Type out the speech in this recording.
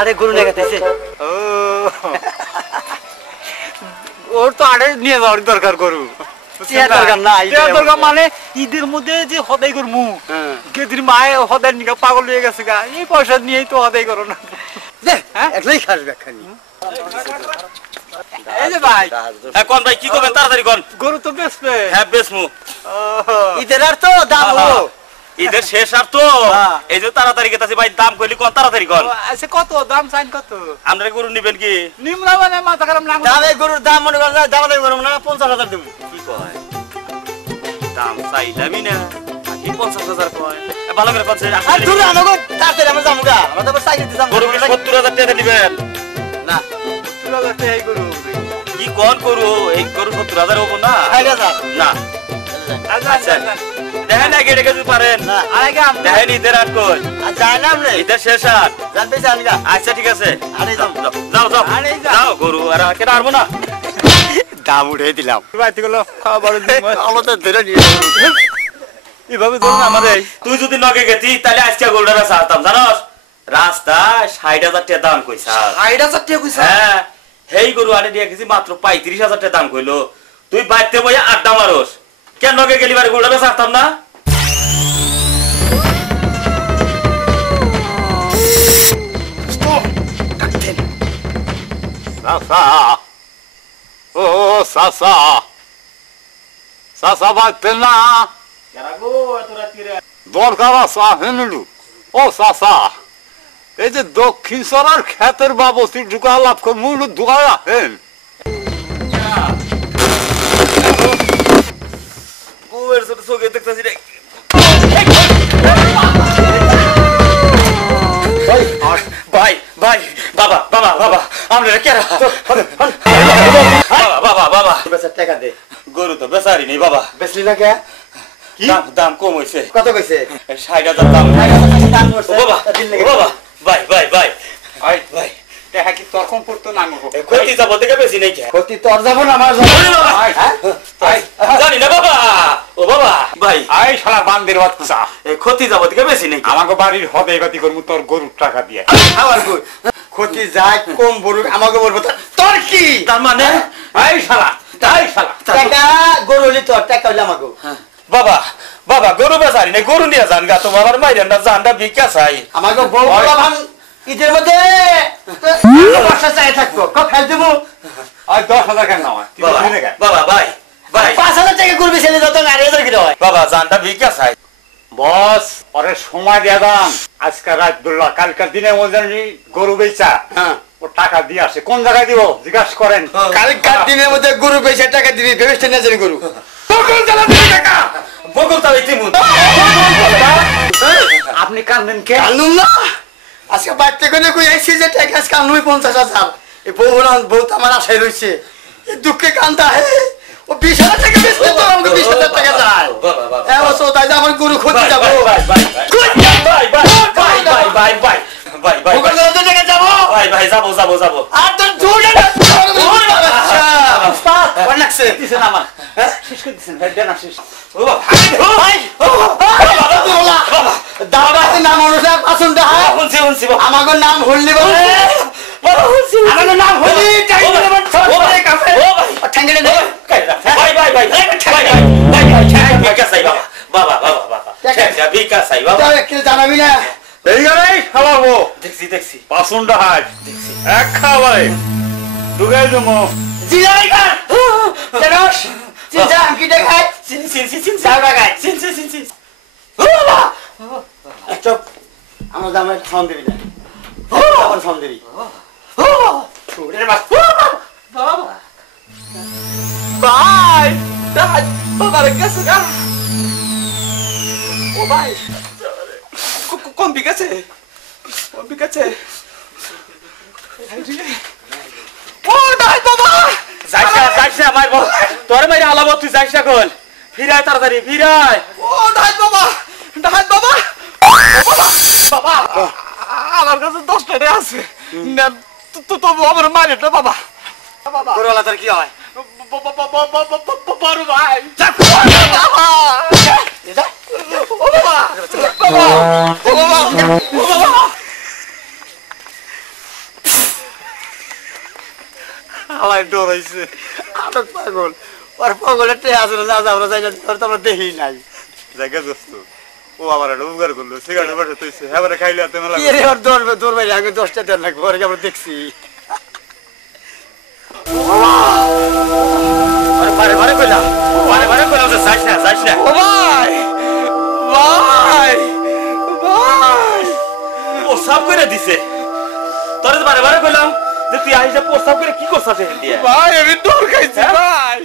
আরে গরু নিয়ে গেছে ওর তো আরে নিয়ে যাওয়ার দরকার গরু মানে ঈদের মধ্যে যে হদাই করমু কেদিন মায়ে হদাই নিয়ে পাগল হয়ে গেছে গা এই পয়সা নিয়েই তো হদাই করো না একলাই খাস ব্যাখ্যানি এই যে ভাই কোন ভাই কি করবেন তাড়াতাড়ি কোন গরু তো বেচবে হ্যাঁ বেচমু ঈদের আর তো দাম হলো ঈদের শেষ আর তো এই যে তাড়াতাড়ি গেতাছি ভাই দাম কইলি কোন তাড়াতাড়ি কোন আচ্ছা কত দাম চাইন কত আপনারা গরু নিবেন কি নিমরা মানে মাথা খারাপ না দামে গরুর দাম মনে করেন দাম দেব না 50,000 দেব কি কয় দাম চাইলামই না কি 50,000 কয় ভালো করে কইছে আর দূরে আমাগো তাতে আমরা যামুগা আমরা তো সাইকেল দিতাম গরু 70,000 টাকা দিবেন না 70,000 টাকা এই গরু কি কোন গরু এই গরু 70,000 হবো না 6000 না আচ্ছা দেখেন না গেড়ে গেতে পারেন না আরেকে আমরা দেখেন ঈদের আট কই আর জানাম রে ঈদের শেষ আর জানতে জানিগা আচ্ছা ঠিক আছে আরে যাও যাও যাও আরে যাও। যাও গরু আর কেন আরবো না দাম উঠে দিলাম বাইতে গেল খাওয়া বড় দিন আমাদের ধরে নিয়ে এভাবে ধরুন আমাদের তুই যদি নগে গেতি তাহলে আজকে গরুটা বেচা হতাম জানোস রাস্তায় 60,000 টাকা দাম কইছা 60,000 টাকা কইছা হ্যাঁ হেই গরু আরে দিয়ে গেছি মাত্র 35,000 টাকা দাম কইলো তুই বাইতে বইয়া আড্ডা মারোস কেন নগে গেলি বারে গরুটা বেচা হতাম না সাসা ও সাসা সাসা বাইতে না দরকার আছে হেনলু ও সাসা এই যে দক্ষিণ সরার ক্ষেতের বাবস্তি ঢুকা লাভ করে মূল ঢুকা রাখেন ওর ছোট চোখে দেখতেছি রে ভাই ভাই বাবা বাবা বাবা আমরা কেরা বাবা বাবা বাবা বেচা টাকা দে গরু তো বেচারি নেই বাবা বেচলি না কে কি দাম কম হইছে কত কইছে 60,000 দাম দাম করছে ও বাবা ও বাবা ভাই ভাই ভাই ভাই ভাই দেখা কি তখন পড়তো না আমাকে কইতি যাব দেখে বেশি নাই কে ক্ষতি তোর যাব না আমার যাব জানি না বাবা ও বাবা ভাই আই শালা বান্দির বাচ্চা এই ক্ষতি যাব দেখে বেশি নাই আমাকে বাড়ির হদে গতি করবো তোর গরুর টাকা দিয়ে আমার কই ক্ষতি যায় কম বড় আমাকে বলবো তোর কি তার মানে আই শালা তাই শালা টাকা গরু হলি তোর টাকা হইলে আমাকে বাবা বাবা গরু বেচারি নাই গরু নিয়ে যান গা তো বাবার মাইরেন না জানটা ভিক্ষা চাই আমাকে বউ ভান ঈদের মধ্যে বর্ষা চাই থাকবো ক ফেল দেবো আর 10,000 কেন নয় বাবা বাবা ভাই ভাই 5,000 টাকা করবি ছেলে যত 8,000 কি হয় বাবা জানটা ভিক্ষা চাই বস পরে সময় দিয়ে দাম আজকে রাত দুল্লা কালকার দিনে ওজনি গরু বেচা হ্যাঁ ও টাকা দিয়ে আসে কোন জায়গায় দিব জিজ্ঞাসা করেন কালকার দিনের মধ্যে গরু বেচে টাকা দিবি ব্যবস্থা নিয়ে যাবি গরু বকুল জ্বালা দিবি টাকা বকুল তাই তিমু আপনি কান্দেন কে কানুন না আজকে বাড়তে কোনে কই আইছি যে টাকা আজকে আনুই 50,000 এই বউ তো আমার আশায় রইছে এই দুঃখে কান্দা হে ও 20,000 টাকা বেচতে তো আমাকে 20,000 টাকা যায় বাবা বাবা এ ও তাই আমার গরু ক্ষতি যাব ভাই ভাই ভাই ভাই ভাই ভাই ভাই ভাই ভাই ভাই ওকে তো টাকা যাব ভাই ভাই যাবো যাবো যাবো আর তো জোরে না উস্তাদ কোন লাগছে দিছেন আমার শেষ করে দিছেন ভাই দেন শেষ ও বাবা ভাই বাবা তোলা দাওয়াতে নাম অনুসারে পাছন দা শুনছি শুনছি বাবা আমাগো নাম হললি বলে বাবা শুনছি আমাগো নাম হলি টাইম ও দেব ভাই কাফে ও ভাই ঠ্যাঙ্গলে দে ভাই ভাই ভাই ভাই ভাই ভাই ভিক্ষা চাই বাবা বাবা বাবা বাবা ভিক্ষা চাই বাবা তাও কি জানাবি না এই গেলেই খাওয়াবো দেখছি দেখছি পাসুন্ডা হাজ এক খাওয়াই দুগাই জমো জিলাই গান জানোস চিন্তা আমি কি দেখাই সিন সিন সিন সিন সারা গায় সিন সিন সিন সিন ও বাবা চুপ আমার দামে ফোন দিবি না আমার ফোন দিবি ও তোরে বাস বাবা ভাই দাদ বাবার কাছে গা ও ভাই কোন বিকাছে কোন বিকাছে ও দাদ বাবা যাইছা যাইছা মারবো তোর মাইরে আলাবো তুই যাইছা কোন ফিরায় তাড়াতাড়ি ফিরায় ও দাদ বাবা বাবা বাবা আমার কাছে 10 টাকা আছে না তো আমার মারে না বাবা বাবা গরুওয়ালা তোর কি হয় বড় ভাই ভাই ডরাইছে আটক পাগল ওর পাগলের টে আসলে না আমরা যাই না তো আমরা দেখি নাই জায়গা দোস্ত ও আমার একটা উপকার করলো সিগারেট বসে তুইছে হ্যাঁ খাইলে হাতে মেলা কি রে ওর দৌড় বাইরে আগে 10টা দেন লাগবে ওরে আমরা দেখছি আরে বারে কইলাম যে যাইস না ও ভাই ভাই ভাই প্রস্তাব করে দিছে তোরে বারে কইলাম যে তুই আইসা প্রস্তাব করে কি করছাস এখান দিয়ে ভাই আমি ডর খাইছি ভাই